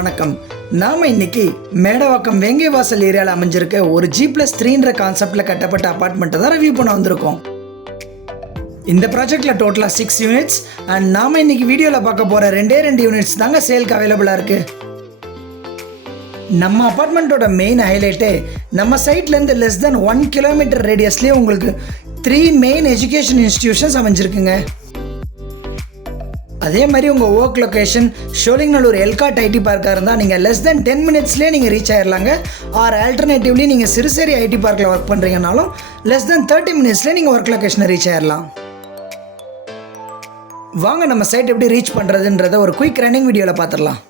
வணக்கம். நாம இன்னைக்கு மேடவாக்கம் வேங்கைவாசல் ஏரியாவில் அமைஞ்சிருக்க ஒரு G+3 கான்செப்ட்ல கட்டப்பட்ட அபார்ட்மெண்ட்டை தான் ரிவ்யூ பண்ண வந்திருக்கோம். இந்த ப்ராஜெக்ட்ல டோட்டலா 6 யூனிட்ஸ் அண்ட் நாம இன்னைக்கு வீடியோவில் பார்க்க போற ரெண்டு யூனிட்ஸ் தாங்க சேல்க்கு அவைலபிளா இருக்கு. நம்ம அபார்ட்மெண்ட்டோட மெயின் ஹைலைட்டே நம்ம சைட்லேருந்து லெஸ் தென் 1 கிலோமீட்டர் ரேடியஸ்லேயே உங்களுக்கு 3 மெயின் எஜுகேஷன் இன்ஸ்டிடியூஷன்ஸ் அமைஞ்சிருக்குங்க. அதே மாதிரி உங்கள் work location Sholinganallur ELCOT IT பார்க்காக இருந்தால் நீங்கள் லெஸ் தென் 10 மினிட்ஸ்லேயே நீங்கள் ரீச் ஆயிடலாங்க. ஆர் ஆல்டர்னேட்டிவ்லி நீங்கள் சிறுசேரி ஐடி பார்க்கில் ஒர்க் பண்ணுறீங்கனாலும் லெஸ் தென் 30 மினிட்ஸ்லேயே நீங்கள் ஒர்க் லொக்கேஷனை ரீச் ஆயிடலாம். வாங்க நம்ம சைட் எப்படி ரீச் பண்ணுறதுன்றத ஒரு குயிக் ரன்னிங் வீடியோவில் பார்த்துடலாம்.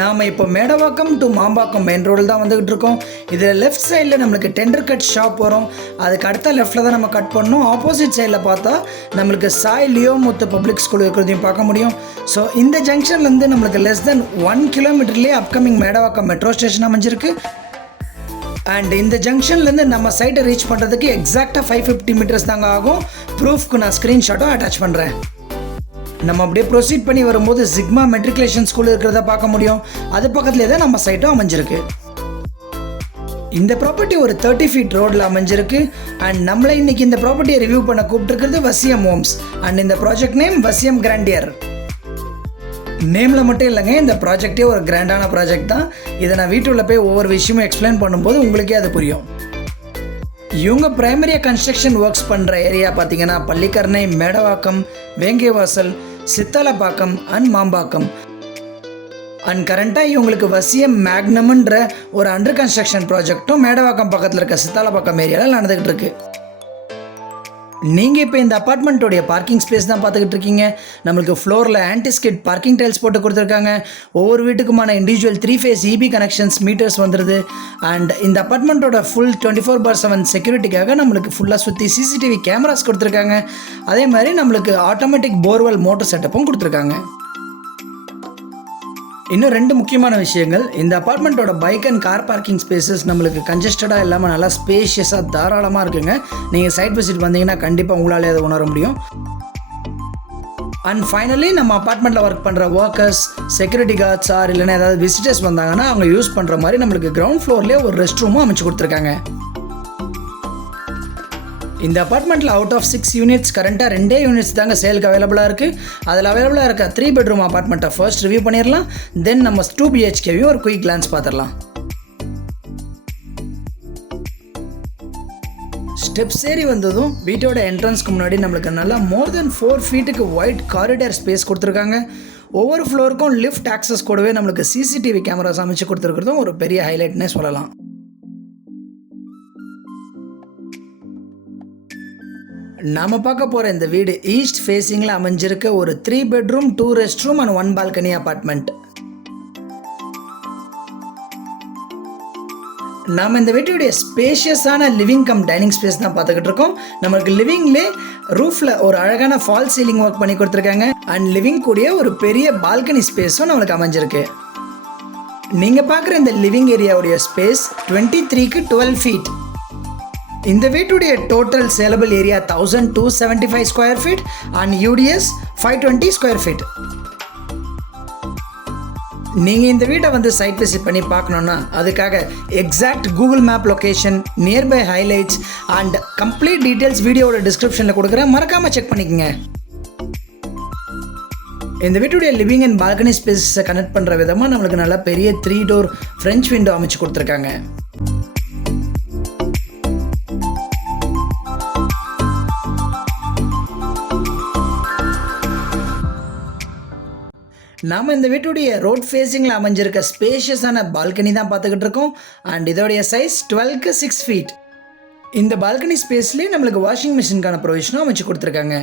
நாம் இப்போ மேடவாக்கம் டு மாம்பாக்கம் மெயின் ரோடில் தான் வந்துக்கிட்டு இருக்கோம். இதில் லெஃப்ட் சைடில் நம்மளுக்கு டெண்டர் கட் ஷாப் வரும். அதுக்கு அடுத்த லெஃப்ட்டில் தான் நம்ம கட் பண்ணணும். ஆப்போசிட் சைடில் பார்த்தா நம்மளுக்கு Sai Leo Muthu public school இருக்கிறதையும் பார்க்க முடியும். ஸோ இந்த ஜங்ஷன்லேருந்து நம்மளுக்கு லெஸ் தென் 1 கிலோமீட்டர்லேயே அப்கமிங் மேடவாக்கம் மெட்ரோ ஸ்டேஷன் அமைஞ்சிருக்கு. அண்ட் இந்த ஜங்ஷன்லேருந்து நம்ம சைட்டை ரீச் பண்ணுறதுக்கு எக்ஸாக்டாக 550 மீட்டர்ஸ் தாங்க ஆகும். ப்ரூஃப்க்கு நான் ஸ்க்ரீன்ஷாட்டும் அட்டாச் பண்ணுறேன். நம்ம அப்படியே ப்ரொசீட் பண்ணி வரும்போது சிக்மா மெட்ரிகுலேஷன் ஸ்கூல் இருக்கிறத பார்க்க முடியும். அது பக்கத்துலேயே தான் நம்ம சைட்டும் அமைஞ்சிருக்கு. இந்த ப்ராப்பர்ட்டி ஒரு 30 ஃபீட் ரோடில் அமைஞ்சிருக்கு. அண்ட் நம்மளை இன்னைக்கு இந்த ப்ராப்பர்ட்டியை ரிவ்யூ பண்ண கூப்பிட்டுருக்கிறது வசியம் ஹோம்ஸ். அண்ட் இந்த ப்ராஜெக்ட் நேம் வசியம் கிராண்டியர். நேமில் மட்டும் இல்லைங்க, இந்த ப்ராஜெக்டே ஒரு கிராண்டான ப்ராஜெக்ட் தான். இதை நான் வீட்டுள்ள போய் ஒவ்வொரு விஷயமும் எக்ஸ்பிளைன் பண்ணும்போது உங்களுக்கே அது புரியும். இவங்க பிரைமரியாக கன்ஸ்ட்ரக்ஷன் ஒர்க்ஸ் பண்ணுற ஏரியா பார்த்தீங்கன்னா பள்ளிக்கரணை, மேடவாக்கம், வேங்கைவாசல், சித்தாலப்பாக்கம் அண்ட் மாம்பாக்கம். அண்ட் கரண்ட்டாக இவங்களுக்கு வசியம் மேக்னம்ன்ற ஒரு அண்டர் கன்ஸ்ட்ரக்ஷன் ப்ராஜெக்டும் மேடவாக்கம் பக்கத்தில் இருக்க சித்தாலப்பாக்கம் ஏரியாவில் நடந்துக்கிட்டு இருக்கு. நீங்கள் இப்போ இந்த அப்பார்ட்மெண்ட்டோடைய பார்க்கிங் ஸ்பேஸ் தான் பார்த்துக்கிட்டு இருக்கீங்க. நம்மளுக்கு ஃப்ளோரில் ஆன்டிஸ்கிட் பார்க்கிங் டைல்ஸ் போட்டு கொடுத்துருக்காங்க. ஒவ்வொரு வீட்டுக்குமான individual 3 phase EB connections meters வந்துடுது. அண்ட் இந்த அப்பார்ட்மெண்ட்டோட ஃபுல் 24/7 செக்யூரிட்டிக்காக நம்மளுக்கு ஃபுல்லாக சுற்றி CCTV கேமராஸ் கொடுத்துருக்காங்க. அதே மாதிரி நம்மளுக்கு ஆட்டோமேட்டிக் போர்வெல் மோட்டர் செட்டப்பும் கொடுத்துருக்காங்க. இன்னும் 2 முக்கியமான விஷயங்கள். இந்த அப்பார்ட்மெண்ட்டோட bike and car parking spaces நம்மளுக்கு கன்ஜஸ்டடாக இல்லாமல் நல்லா ஸ்பேஷியஸாக தாராளமாக இருக்குங்க. நீங்கள் சைட் விசிட் வந்தீங்கன்னா கண்டிப்பாக உங்களாலே அதை உணர முடியும். அண்ட் ஃபைனலி நம்ம அப்பார்ட்மெண்ட்டில் ஒர்க் பண்ணுற ஒர்க்கர்ஸ், செக்யூரிட்டி கார்ட்ஸ் ஆர் இல்லைன்னா ஏதாவது விசிட்டர்ஸ் வந்தாங்கன்னா அவங்க யூஸ் பண்ணுற மாதிரி நம்மளுக்கு கிரவுண்ட் ஃப்ளோர்லேயே ஒரு ரெஸ்ட் ரூமும் அமைச்சு கொடுத்துருக்காங்க. இந்த அப்பார்ட்மெண்ட்டில் அவுட் ஆஃப் 6 யூனிட்ஸ் கரண்ட்டாக 2 யூனிட்ஸ் தாங்க சேலுக்கு அவைலபிளாக இருக்குது. அதில் அவைலபிளாக இருக்க 3 பெட்ரூம் அப்பார்ட்மெண்ட்டை ஃபர்ஸ்ட் ரிவ்யூ பண்ணிடலாம். தென் நம்ம 2 BHKவையும் ஒரு குயிக் கிளான்ஸ் பார்த்துடலாம். ஸ்டெப்ஸ் ஏறி வந்ததும் வீட்டோட என்ட்ரன்ஸ்க்கு முன்னாடி நம்மளுக்கு நல்லா மோர் தென் 4 ஃபீட்டுக்கு ஒயிட் காரிடார் ஸ்பேஸ் கொடுத்துருக்காங்க. ஒவ்வொரு ஃப்ளோருக்கும் லிஃப்ட் ஆக்சஸ் கூடவே நம்மளுக்கு CCTV கேமராஸ் அமைச்சு கொடுத்துருக்கிறதும் ஒரு பெரிய ஹைலைட்னே சொல்லலாம். நாம் பார்க்க போகிற இந்த வீடு ஈஸ்ட் ஃபேஸிங்கில் அமைஞ்சிருக்க ஒரு 3 bedroom 2 rest room and 1 balcony apartment. நாம் இந்த வீட்டுடைய ஸ்பேஷியஸான லிவிங் கம் டைனிங் ஸ்பேஸ் தான் பார்த்துக்கிட்டு இருக்கோம். நம்மளுக்கு லிவிங்லே ரூஃபில் ஒரு அழகான ஃபால் சீலிங் ஒர்க் பண்ணி கொடுத்துருக்காங்க. அண்ட் லிவிங் கூடிய ஒரு பெரிய பால்கனி ஸ்பேஸும் நம்மளுக்கு அமைஞ்சிருக்கு. நீங்கள் பார்க்குற இந்த லிவிங் ஏரியாவுடைய ஸ்பேஸ் 23க்கு 12 ஃபீட். இந்த வீட்டுடைய total saleable area 1275 square feet and UDS 520 square feet. நீங்கள் இந்த வீட்டை வந்து சைட் விசிட் பண்ணி பார்க்கணுன்னா அதுக்காக exact Google map location, nearby highlights and complete details வீடியோவோட டிஸ்கிரிப்ஷனில் கொடுக்குறேன், மறக்காமல் செக் பண்ணிக்கங்க. இந்த வீட்டுடைய லிவிங் அண்ட் பால்கனி ஸ்பேஸை கனெக்ட் பண்ணுற விதமாக நம்மளுக்கு நல்லா பெரிய 3 டோர் ஃப்ரெஞ்ச் விண்டோ அமைச்சு கொடுத்துருக்காங்க. நாம் இந்த வீட்டுடைய ரோட் ஃபேஸிங்கில் அமைஞ்சிருக்க ஸ்பேஷியஸான பால்கனி தான் பார்த்துக்கிட்டு இருக்கோம். அண்ட் இதோடைய சைஸ் 12க்கு 6 ஃபீட். இந்த பால்கனி ஸ்பேஸ்லேயே நம்மளுக்கு வாஷிங் மிஷினுக்கான ப்ரொவிஷனும் அமைச்சு கொடுத்துருக்காங்க.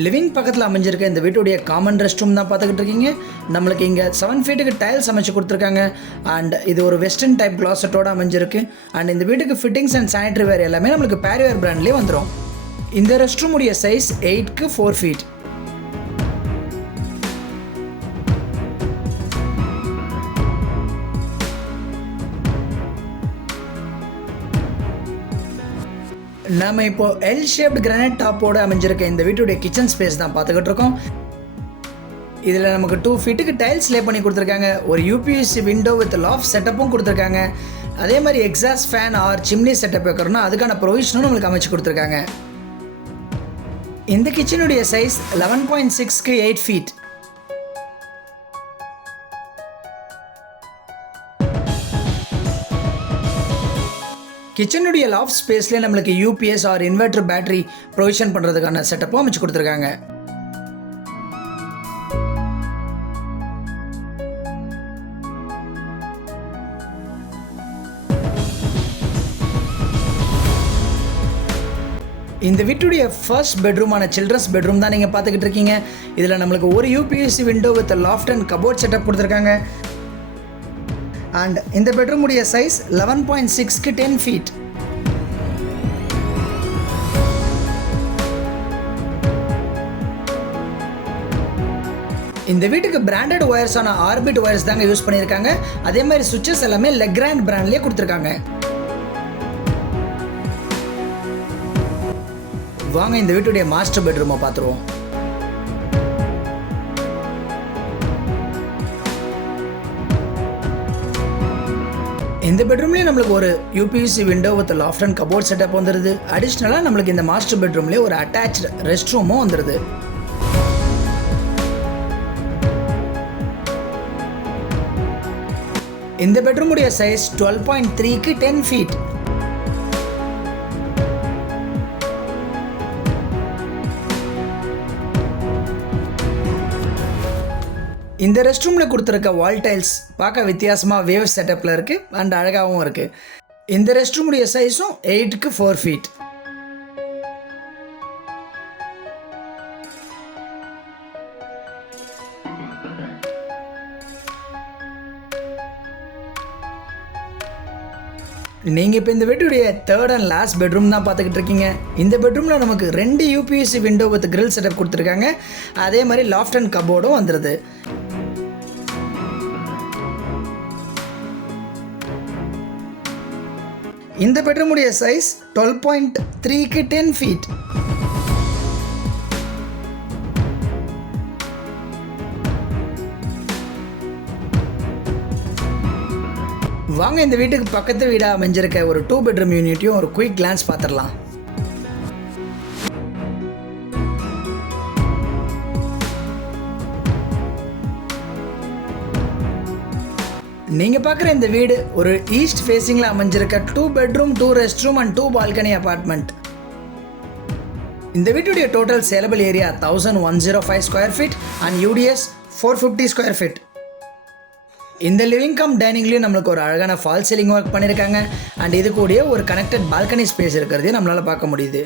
லிவிங் பக்கத்தில் அமைஞ்சிருக்க இந்த வீட்டுடைய காமன் ரெஸ்ட் ரூம் தான் பார்த்துக்கிட்டு இருக்கீங்க. நம்மளுக்கு இங்கே 7 ஃபீட்டுக்கு டைல்ஸ் அமைச்சு கொடுத்துருக்காங்க. அண்ட் இது ஒரு வெஸ்டர்ன் டைப் கிளாசட்டோடு அமைஞ்சிருக்கு. அண்ட் இந்த வீட்டுக்கு ஃபிட்டிங்ஸ் அண்ட் சானிட்டரி வேர் எல்லாமே நம்மளுக்கு பேரிவேர் பிராண்ட்லேயே வந்துடும். இந்த ரெஸ்ட் ரூமுடைய சைஸ் 8க்கு 4 ஃபீட். நம்ம இப்போ எல் ஷேப்ட் கிரானைட் டாப்போடு அமைஞ்சிருக்க இந்த வீட்டுடைய கிச்சன் ஸ்பேஸ் தான் பார்த்துக்கிட்டு இருக்கோம். இதில் நமக்கு 2 ஃபீட்டுக்கு டைல்ஸ் லே பண்ணி கொடுத்துருக்காங்க. ஒரு யூபிஎஸ்சி விண்டோ வித் லாஃப்ட் செட்டப்பும் கொடுத்துருக்காங்க. அதே மாதிரி exhaust fan or chimney setup வைக்கிறோன்னா அதுக்கான ப்ரொவிஷனும் நம்மளுக்கு அமைச்சு கொடுத்துருக்காங்க. இந்த கிச்சனுடைய சைஸ் 11.6க்கு 8 ஃபீட். கிச்சனுடைய லாஃப்ட் ஸ்பேஸ்லேயே நம்மளுக்கு UPS or inverter battery provision பண்ணுறதுக்கான செட்டப்பும் அமைச்சு கொடுத்துருக்காங்க. இந்த வீட்டுடைய ஃபர்ஸ்ட் பெட்ரூமான சில்ட்ரன்ஸ் பெட்ரூம் தான் நீங்கள் பார்த்துக்கிட்டு இருக்கீங்க. இதில் நம்மளுக்கு ஒரு UPVC window with loft and cupboard setup கொடுத்துருக்காங்க. அண்ட் இந்த பெட்ரூமுடைய சைஸ் 11.6க்கு 10 ஃபீட். இந்த வீட்டுக்கு பிராண்டட் ஒயர்ஸான ஆர்பிட் ஒயர்ஸ் தாங்க யூஸ் பண்ணியிருக்காங்க. அதே மாதிரி சுவிட்சஸ் எல்லாமே லெக்ராண்ட் பிராண்ட்லேயே கொடுத்துருக்காங்க. வாங்க இந்த வீட்டுடைய மாஸ்டர் பெட்ரூமை பார்த்துருவோம். இந்த பெட்ரூம்லேயே நம்மளுக்கு ஒரு UPVC window with loft and cupboard setup வந்துடுது. அடிஷ்னலாக நம்மளுக்கு இந்த மாஸ்டர் பெட்ரூம்லேயே ஒரு அட்டாச்டு ரெஸ்ட் ரூமும் வந்துடுது. இந்த பெட்ரூமுடைய சைஸ் 12.3க்கு 10 ஃபீட். இந்த ரெஸ்ட் ரூமில் கொடுத்துருக்க வால் டைல்ஸ் பார்க்க வித்தியாசமாக வேவ் செட்டப்பில் இருக்குது அண்ட் அழகாகவும் இருக்குது. இந்த ரெஸ்ட் ரூமுடைய சைஸும் 8க்கு 4 ஃபீட். நீங்கள் இப்போ இந்த வீட்டுடைய தேர்ட் அண்ட் லாஸ்ட் பெட்ரூம் தான் பார்த்துக்கிட்டு இருக்கீங்க. இந்த பெட்ரூமில் நமக்கு 2 UPSC window with grill setup கொடுத்துருக்காங்க. அதே மாதிரி லாஃப்ட் அண்ட் கபோர்டும் வந்துடுது. இந்த பெட்ரூமுடைய சைஸ் 12.3க்கு 10 ஃபீட். வாங்க இந்த வீட்டுக்கு பக்கத்து வீடாக அமைஞ்சிருக்க ஒரு 2 பெட்ரூம் யூனிட்டையும் ஒரு குயிக் கிளான்ஸ் பார்த்துடலாம். நீங்கள் பார்க்குற இந்த வீடு ஒரு ஈஸ்ட் ஃபேஸிங்கில் அமைஞ்சிருக்க 2 bedroom 2 rest room and 2 balcony apartment. இந்த வீட்டுடைய total saleable area 1105 square feet and UDS 450 square feet. இந்த லிவிங் கம் டைனிங்லேயும் நம்மளுக்கு ஒரு அழகான ஃபால் சீலிங் ஒர்க் பண்ணியிருக்காங்க. அண்ட் இது கூடிய ஒரு கனெக்டட் பால்கனி ஸ்பேஸ் இருக்கிறதையும் நம்மளால் பார்க்க முடியுது.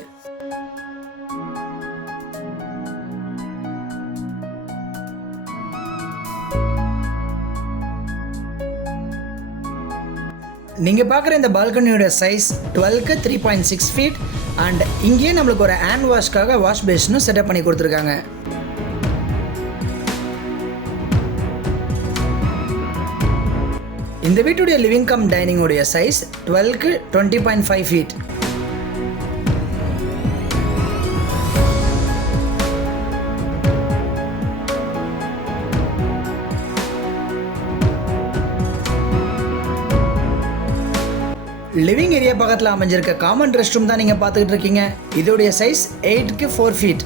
நீங்கள் பார்க்குற இந்த பால்கனியோட சைஸ் 12க்கு 3.6 ஃபீட். அண்ட் இங்கேயே நம்மளுக்கு ஒரு ஹேண்ட் வாஷ்க்காக வாஷ் பேஷனும் செட்டப் பண்ணி கொடுத்துருக்காங்க. இந்த வீட்டுடைய லிவிங் கம் டைனிங்கோடைய சைஸ் 12க்கு 20.5 ஃபீட். லிவிங் ஏரியா பக்கத்தில் அமைஞ்சிருக்க காமன் ரெஸ்ட் ரூம் தான் நீங்கள் பார்த்துக்கிட்டு இருக்கீங்க. இதோடைய சைஸ் 8க்கு 4 ஃபீட்.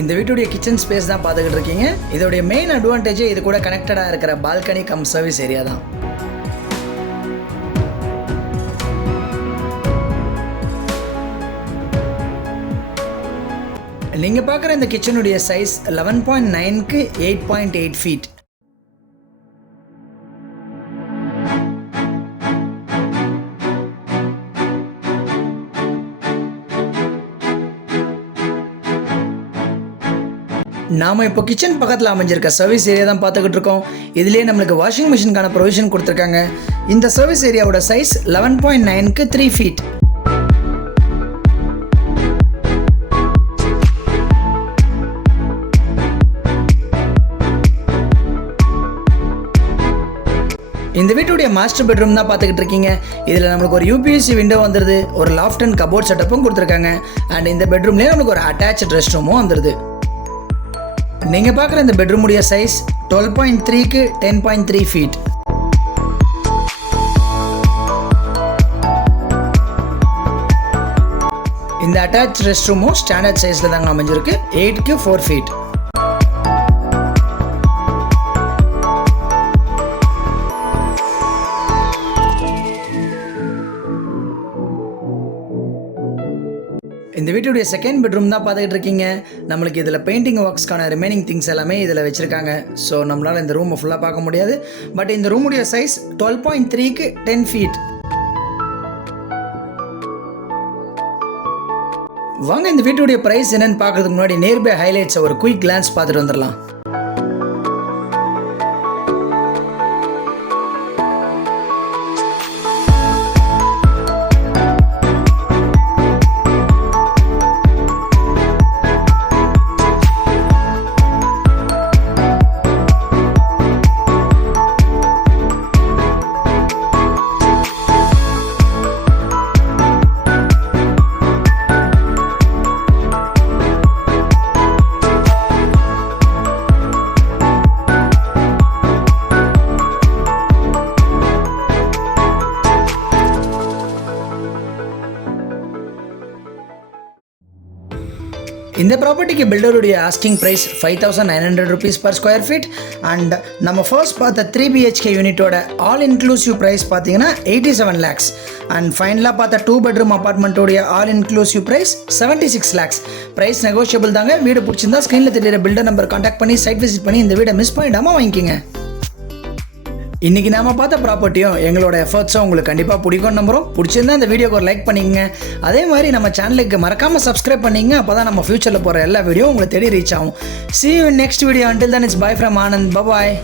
இந்த வீட்டுடைய கிச்சன் ஸ்பேஸ் தான் பார்த்துக்கிட்டு இருக்கீங்க. இதோடைய மெயின் அட்வான்டேஜ் இது கூட கனெக்டடாக இருக்கிற பால்கனி கம் சர்வீஸ் ஏரியா தான். நீங்கள் பார்க்குற இந்த கிச்சனுடைய சைஸ் 11.9க்கு 8.8 ஃபீட். நாம் இப்போ கிச்சன் பக்கத்தில் அமைஞ்சிருக்க சர்வீஸ் ஏரியா தான் பார்த்துக்கிட்டு இருக்கோம். இதுலேயே நம்மளுக்கு வாஷிங் மிஷினுக்கான ப்ரொவிஷன் கொடுத்துருக்காங்க. இந்த சர்வீஸ் ஏரியாவோட சைஸ் 11.9க்கு 3 ஃபீட். இந்த வீட்டுடைய மாஸ்டர் பெட்ரூம் தான் பார்த்துக்கிட்டு இருக்கீங்க. இதில் நம்மளுக்கு ஒரு யூபிஎஸ்சி விண்டோ வந்துடுது, ஒரு லாஃப்ட் அண்ட் கபோர்ட் செட்டப்பும் கொடுத்துருக்காங்க. அண்ட் இந்த பெட்ரூம்லேயே நம்மளுக்கு ஒரு அட்டாச் ரெஸ்ட் ரூமும் வந்துடுது. நீங்கள் பார்க்குற இந்த பெட்ரூமுடைய சைஸ் 12.3க்கு 10.3 ஃபீட். இந்த அட்டாச் ரெஸ்ட் ரூமும் ஸ்டாண்டர்ட் சைஸில் தாங்க அமைஞ்சிருக்கு, 8க்கு 4 ஃபீட். இந்த வீட்டுடைய செகண்ட் பெட்ரூம் தான் பார்த்துக்கிட்டு இருக்கீங்க. நம்மளுக்கு இதில் பெயிண்டிங் ஒர்க்ஸ்க்கான ரிமைனிங் திங்ஸ் எல்லாமே இதில் வச்சுருக்காங்க. ஸோ நம்மளால் இந்த ரூமை ஃபுல்லாக பார்க்க முடியாது. பட் இந்த ரூமுடைய சைஸ் 12.3க்கு 10 ஃபீட். வாங்க இந்த வீட்டுடைய ப்ரைஸ் என்னன்னு பார்க்கறதுக்கு முன்னாடி நியர்பை ஹைலைட்ஸை ஒரு குயிக் கிளான்ஸ் பார்த்துட்டு வந்துடலாம். இந்த ப்ராப்பர்ட்டிக்கு பில்டருடைய asking price 5,900 rupees per square feet. And நம்ம ஃபர்ஸ்ட் பார்த்த 3 BHK யூனிட்டோட ஆல் இன்க்ளூசிவ் ப்ரைஸ் பார்த்தீங்கன்னா 87 lakhs. அண்ட் ஃபைனலாக பார்த்த 2 bedroom அப்பார்ட்மெண்ட்டோடைய all inclusive price 76 lakhs. Price negotiable தாங்க. வீடு பிடிச்சிருந்தா ஸ்க்ரீனில் தெரியுற பில்டர் நம்பர் கான்டாக்ட் பண்ணி சைட் விசிட் பண்ணி இந்த வீடை மிஸ் பண்ணிடாமல் வாங்கிக்கிங்க. இன்றைக்கி நாம் பார்த்த ப்ராப்பர்ட்டியும் எங்களோட எஃபர்ட்ஸும் உங்களுக்கு கண்டிப்பாக பிடிக்கும்னு நம்புகிறோம். பிடிச்சிருந்தா இந்த வீடியோக்கு ஒரு லைக் பண்ணிக்கங்க. அதே மாதிரி நம்ம சேனலுக்கு மறக்காமல் சப்ஸ்கிரைப் பண்ணிங்க. அப்போ தான் நம்ம ஃப்யூச்சரில் போகிற எல்லா வீடியோ உங்களுக்கு தேடி ரீச் ஆகும். See you in next video. Until then, it's bye from Anand. Bye-bye.